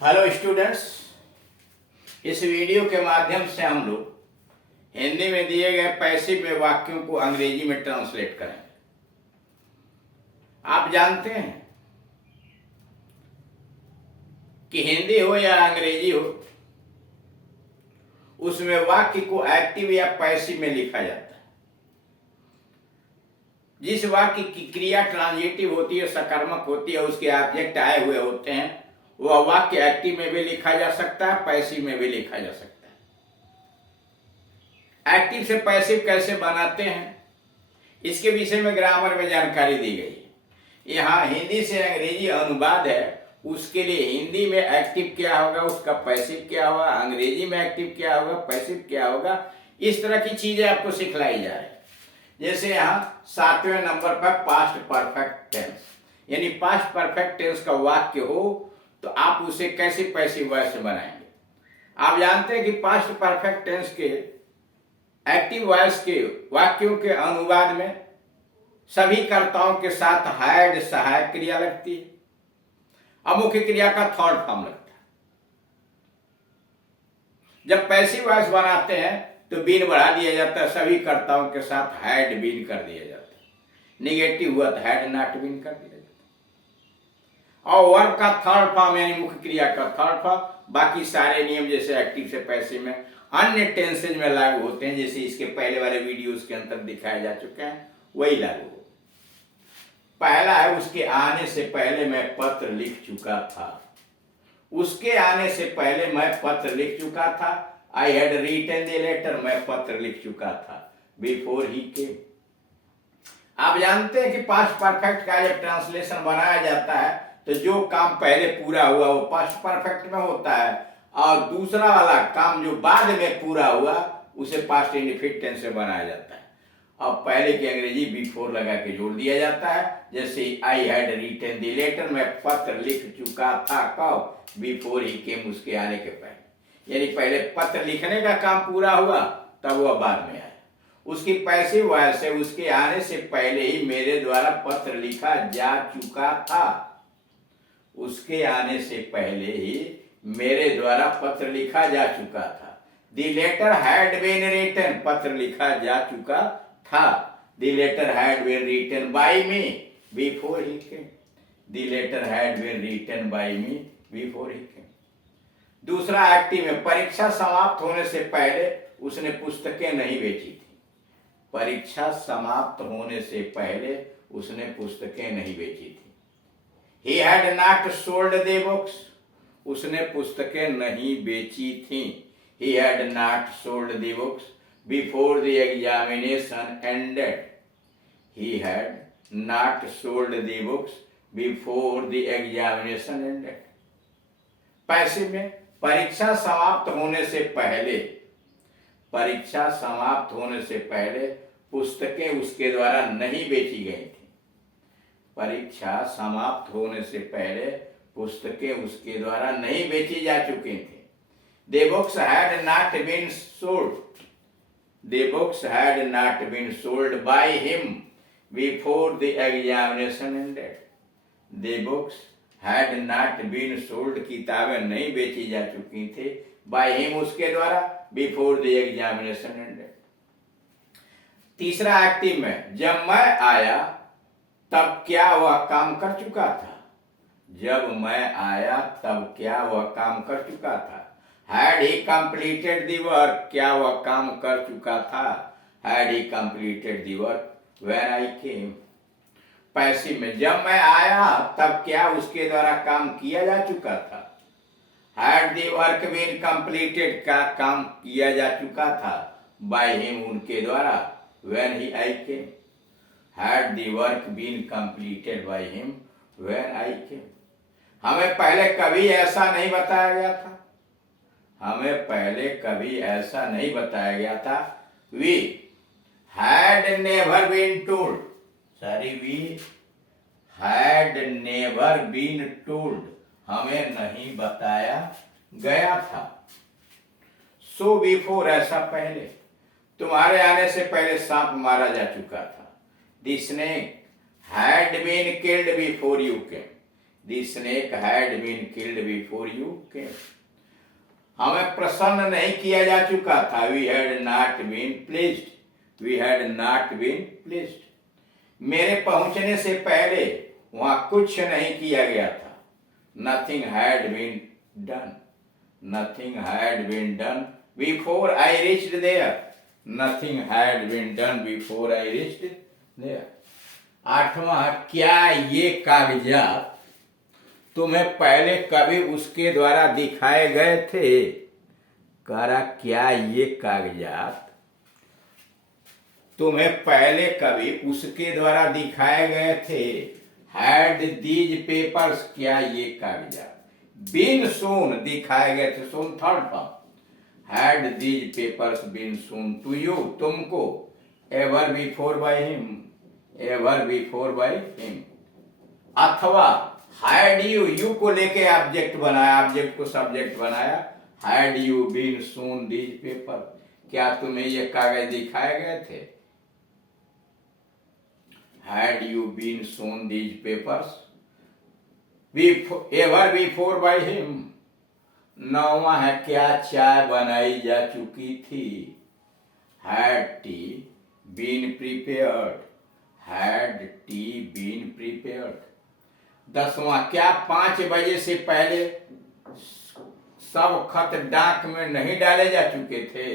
Hello students, इस video के माध्यम से हम लोग हिंदी में दिए गए पैसिव में वाक्यों को अंग्रेजी में ट्रांसलेट करेंगे। आप जानते हैं कि हिंदी हो या अंग्रेजी हो, उसमें वाक्य को एक्टिव या पैसिव में लिखा जाता है। जिस वाक्य की क्रिया ट्रांजिटिव होती है, सकारात्मक होती है, उसके ऑब्जेक्ट आए हुए होते हैं, वह वाक्य एक्टिव में भी लिखा जा सकता है, पैसिव में भी लिखा जा सकता है। एक्टिव से पैसिव कैसे बनाते हैं, इसके विषय में ग्रामर में जानकारी दी गई है। यहाँ हिंदी से अंग्रेजी अनुवाद है, उसके लिए हिंदी में एक्टिव क्या होगा, उसका पैसिव क्या होगा, अंग्रेजी में एक्टिव क्या होगा, पैसिव क्या होगा, इस तरह की चीजें आपको सिखलाई जा रही है। जैसे यहाँ 7वें नंबर पर पास्ट परफेक्ट टेंस, यानी पास्ट परफेक्ट टेंस का वाक्य हो तो आप उसे कैसे पैसिव वॉइस से बनाएंगे। आप जानते हैं कि पास्ट परफेक्ट टेंस के एक्टिव वॉइस के वाक्यों के अनुवाद में सभी कर्ताओं के साथ हैड सहायक क्रिया लगती है और मुख्य क्रिया का थर्ड फॉर्म लगता है। जब पैसिव वॉइस बनाते हैं तो बीन बढ़ा दिया जाता है, सभी कर्ताओं के साथ हैड बीन कर दिया जाता है। निगेटिव हुआ तो हैड नॉट बीन कर दिया जाता है। और वर्ब का थर्ड फॉर्म यानी मुख्य क्रिया का थर्ड फॉर्म, बाकी सारे नियम जैसे एक्टिव से पैसिव में अन्य टेंसेज में लागू होते हैं, जैसे इसके पहले वाले वीडियोस के अंदर दिखाए जा चुके हैं, वही लागू हो। पहला है, उसके आने से पहले मैं पत्र लिख चुका था। उसके आने से पहले मैं पत्र लिख चुका था। I had written the letter, मैं पत्र लिख चुका था। बिफोर ही केम। आप जानते हैं कि पास्ट परफेक्ट का जब ट्रांसलेशन बनाया जाता है तो जो काम पहले पूरा हुआ वो पास्ट परफेक्ट में होता है, और दूसरा वाला काम जो बाद में पूरा हुआ उसे पास्ट इंडेफिनिट टेंस से बनाया जाता है। अब पहले की अंग्रेजी बिफोर लगा के जोड़ दिया जाता है, जैसे I had written the letter, मैं पत्र लिख चुका था। कब? बिफोर ही केम, उसके आने के पहले। यानी पहले पत्र लिखने का काम पूरा हुआ तब वह बाद में आया। उसकी पैसिव वॉइस से उसके आने से पहले ही मेरे द्वारा पत्र लिखा जा चुका था। उसके आने से पहले ही मेरे द्वारा पत्र लिखा जा चुका था। The letter had been written, पत्र लिखा जा चुका था। The letter had been written by me before he came. The letter had been written by me before he came. दूसरा एक्टिव में, परीक्षा समाप्त होने से पहले उसने पुस्तकें नहीं बेची थी। परीक्षा समाप्त होने से पहले उसने पुस्तकें नहीं बेची थी। He had not sold the books, उसने पुस्तकें नहीं बेची थी। He had not sold the books before the examination ended. He had not sold the books before the examination ended. Passive में, परीक्षा समाप्त होने से पहले, परीक्षा समाप्त होने से पहले पुस्तकें उसके द्वारा नहीं बेची गई थी। परीक्षा समाप्त होने से पहले पुस्तकें उसके द्वारा नहीं बेची जा चुकी थी। The books had not been sold. The books had not been sold by him before the examination ended. The books had not been sold, किताबें नहीं बेची जा चुकी थी, by him, उसके द्वारा, before the examination ended. तीसरा एक्टिव में, जब मैं आया तब क्या वह काम कर चुका था। जब मैं आया तब क्या वह काम कर चुका था। Had he completed the work, क्या वह काम कर चुका था। Had he completed the work when I came. Passive में, जब मैं आया तब क्या उसके द्वारा काम किया जा चुका था। Had the work been completed, का काम किया जा चुका था by him, उनके द्वारा, when he I came. Had the work been completed by him when I came. हमें पहले कभी ऐसा नहीं बताया गया था। हमें पहले कभी ऐसा नहीं बताया गया था। We had never been told. Sorry, we had never been told. हमें नहीं बताया गया था। So before, ऐसा पहले। तुम्हारे आने से पहले सांप मारा जा चुका था। The snake had been killed before you came. The snake had been killed before you came. हमें प्रसन्न नहीं किया जा चुका था। We had not been pleased, we had not been pleased. मेरे पहुंचने से पहले वहां कुछ नहीं किया गया था। Nothing had been done, nothing had been done before I reached there, nothing had been done before I reached there. आठवां, क्या ये कागजात तुम्हें पहले कभी उसके द्वारा दिखाए गए थे? करा, क्या ये कागजात तुम्हें पहले कभी उसके द्वारा दिखाए गए थे? हैड दीज पेपर्स, क्या ये कागजात बीन सोन दिखाए गए थे? Shown third form. Had these papers been shown to you, तुमको, ever before by him, ever before by him. अथवा हैड यू, यू को लेके ऑब्जेक्ट बनाया, ऑब्जेक्ट को सब्जेक्ट बनाया। Had you been shown these paper, क्या तुम्हें ये कागज दिखाए गए थे? Had you been shown these papers ever before by him. नौवां है, क्या चाय बनाई जा चुकी थी? Had tea been prepared, had tea been prepared. 10वां, क्या 5 बजे से पहले सब खत डाक में नहीं डाले जा चुके थे?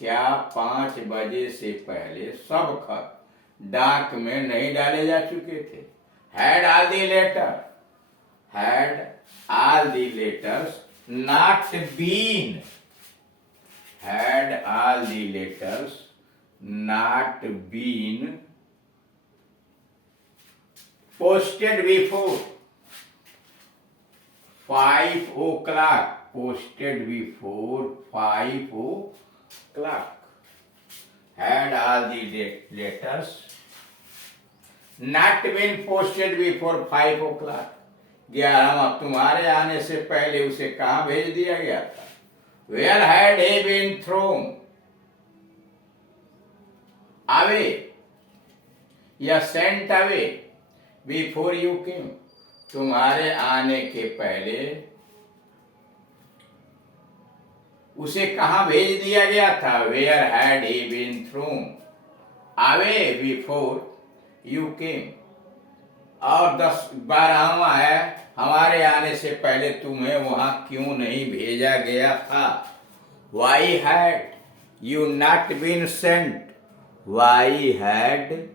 क्या 5 बजे से पहले सब खत डाक में नहीं डाले जा चुके थे? Had all the letter, had all the letters not been, had all the letters not been posted before 5 o'clock, posted before 5 o'clock. Had all the letters not been posted before 5 o'clock. 11वां, तुम्हारे आने से पहले उसे कहाँ भेज दिया गया था? Where had he been thrown away या sent away बिफोर यू केम, तुम्हारे आने के पहले उसे कहां भेज दिया गया था? Where had he been thrown away before you came. और 12वां है, हमारे आने से पहले तुम्हें वहां क्यों नहीं भेजा गया था? Why had you not been sent, why had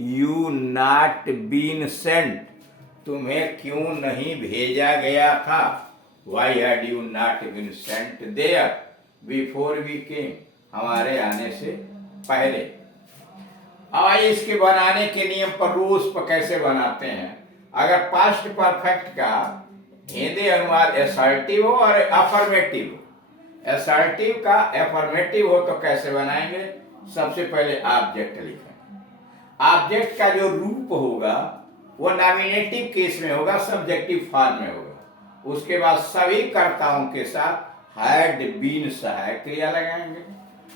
you not been sent, तुम्हें क्यों नहीं भेजा गया था? Why had you not been sent there before we came, हमारे आने से पहले। अब आइए इसके बनाने के नियम पर, रूल्स पर कैसे बनाते हैं। अगर पास्ट परफेक्ट का हिंदी अनुवाद असर्टिव हो और अफर्मेटिव हो, असर्टिव का अफर्मेटिव हो तो कैसे बनाएंगे? सबसे पहले ऑब्जेक्ट लिखें। ऑब्जेक्ट का जो रूप होगा वो नॉमिनेटिव केस में होगा, सब्जेक्टिव फॉर्म में होगा। उसके बाद सभी कर्ताओं के साथ हैड बीन सहायक क्रिया लगाएंगे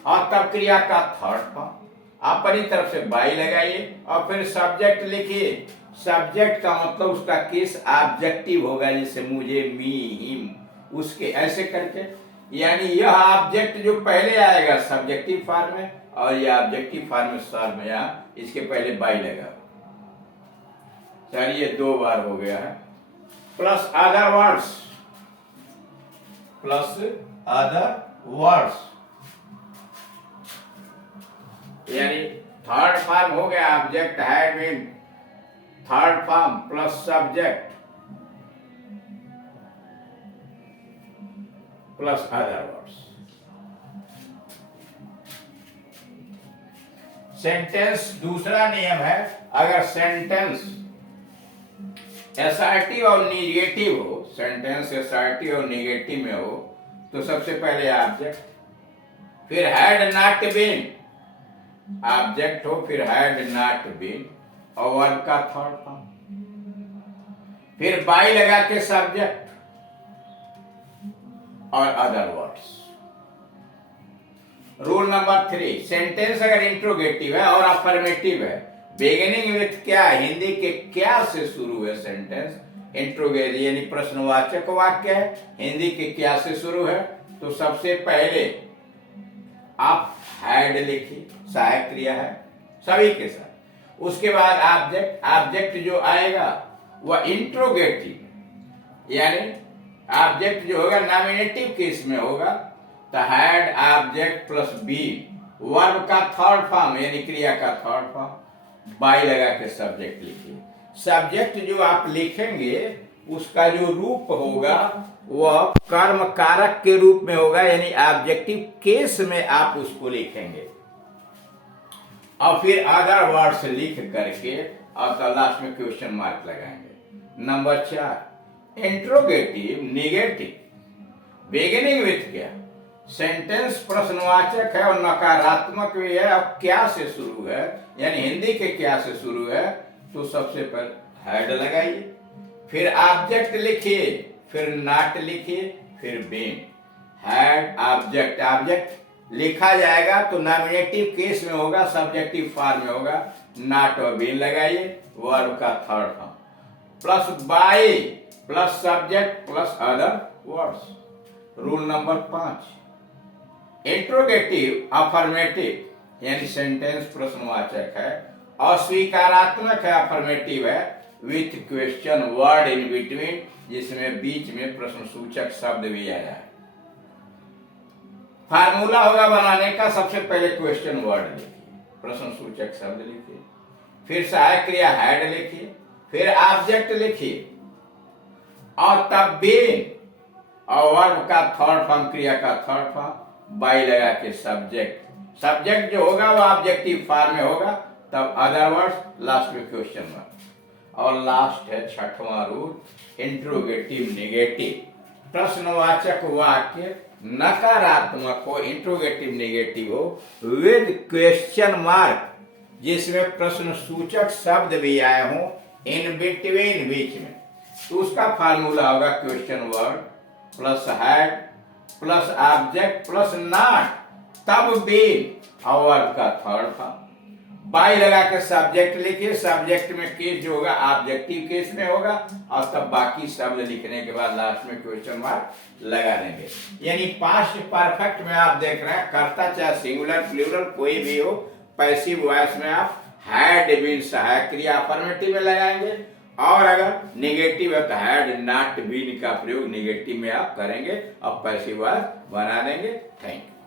और तब क्रिया का थर्ड फॉर्म अपनी तरफ से बाई लगाइए और फिर सब्जेक्ट लिखिए। सब्जेक्ट का मतलब उसका केस ऑब्जेक्टिव होगा, जैसे मुझे, मी, हिम, उसके, ऐसे करके। यानी यह ऑब्जेक्ट जो पहले आएगा सब्जेक्टिव फॉर्म में और यह ऑब्जेक्टिव फॉर्म में सर में यहाँ इसके पहले बाई लगा। चलिए 2 बार हो गया है। Plus other words, plus other words, यानी थर्ड फॉर्म हो गया। Object had been, third form plus subject plus other words. Sentence दूसरा नियम है, अगर सेंटेंस असर्टिव और निगेटिव हो, सेंटेंस असर्टिव और निगेटिव में हो तो सबसे पहले ऑब्जेक्ट, फिर हैड नॉट बीन, ऑब्जेक्ट हो फिर हैड नॉट बीन और वर्ब का थर्ड फॉर्म, फिर बाई लगा के सब्जेक्ट और other words. Rule number 3, sentence अगर इंट्रोगेटिव है और अफर्मेटिव है, बिगिनिंग विथ क्या, हिंदी के क्या से शुरू है सेंटेंस, इंट्रोगेटिव यानी प्रश्नवाचक वाक्य है, हिंदी के क्या से शुरू है, तो सबसे पहले आप हैड लिखिए, सहायक क्रिया है सभी के साथ। उसके बाद ऑब्जेक्ट, ऑब्जेक्ट जो आएगा वह इंट्रोगेटिव यानी ऑब्जेक्ट जो होगा नॉमिनेटिव केस में होगा, तो had object plus been, verb का थर्ड फॉर्म यानी क्रिया का थर्ड फॉर्म, बाई लगा के सब्जेक्ट लिखिए। सब्जेक्ट जो आप लिखेंगे उसका जो रूप होगा वह कर्म कारक के रूप में होगा, यानी ऑब्जेक्टिव केस में आप उसको लिखेंगे, और फिर अदर वर्ड्स लिख करके और तो लास्ट में क्वेश्चन मार्क लगाएंगे। Number 4, interrogative negative, beginning with क्या, सेंटेंस प्रश्नवाचक है और नकारात्मक भी है, अब क्या से शुरू है यानी हिंदी के क्या से शुरू है, तो सबसे पहले हैड लगाइए, फिर ऑब्जेक्ट लिखिए, फिर नॉट लिखिए, फिर बीन। हैड ऑब्जेक्ट, ऑब्जेक्ट लिखा जाएगा तो नॉमिनेटिव केस में होगा, सब्जेक्टिव फॉर्म में होगा, नॉट और बीन लगाइए, वर्ब का third form, plus by plus subject plus other words. Rule number 5, interrogative affirmative यानी सेंटेंस प्रश्नवाचक है, अस्वीकारात्मक है अफर्मेटिव है, with question word in between, जिसमें बीच में प्रश्न सूचक शब्द भी आया है। फार्मूला होगा बनाने का, सबसे पहले क्वेश्चन वर्ड लिखिए, प्रश्न सूचक शब्द लिखिए, फिर सहायक क्रिया हैड लिखिए, फिर ऑब्जेक्ट लिखिए, और तब बीन और वर्ब का थर्ड फॉर्म, क्रिया का थर्ड फॉर्म, बाई लगा के सब्जेक्ट, सब्जेक्ट जो होगा वो ऑब्जेक्टिव फॉर्म में होगा, तब अदर वर्ड्स, लास्ट में क्वेश्चन मार्क। और लास्ट है 6वां रूल, इंट्रोगेटिव नेगेटिव, प्रश्नवाचक वाक्य नकारात्मक हो, इंट्रोगेटिव नेगेटिव हो, विद क्वेश्चन मार्क, जिसमें प्रश्न सूचक शब्द भी आए हों, इन बिटवीन बीच में, तो उसका फार्मूला होगा question word plus had plus object plus not, तब बीन और वर्ब का थर्ड फॉर्म, बाई लगा के सब्जेक्ट लिखिए, सब्जेक्ट में केस जो होगा ऑब्जेक्टिव केस में होगा, और तब बाकी शब्द लिखने के बाद लास्ट में क्वेश्चन मार्क लगा देंगे। यानी पास्ट परफेक्ट में आप देख रहे हैं, कर्ता चाहे सिंगुलर प्लूरल कोई भी हो, पैसिव वॉइस में आप हैड बीन सहायक क्रिया अफर्मेटिव में लगाएंगे, और अगर निगेटिव है तो हैड नॉट बीन का प्रयोग निगेटिव में आप करेंगे और पैसिव वॉइस बना देंगे। Thank you.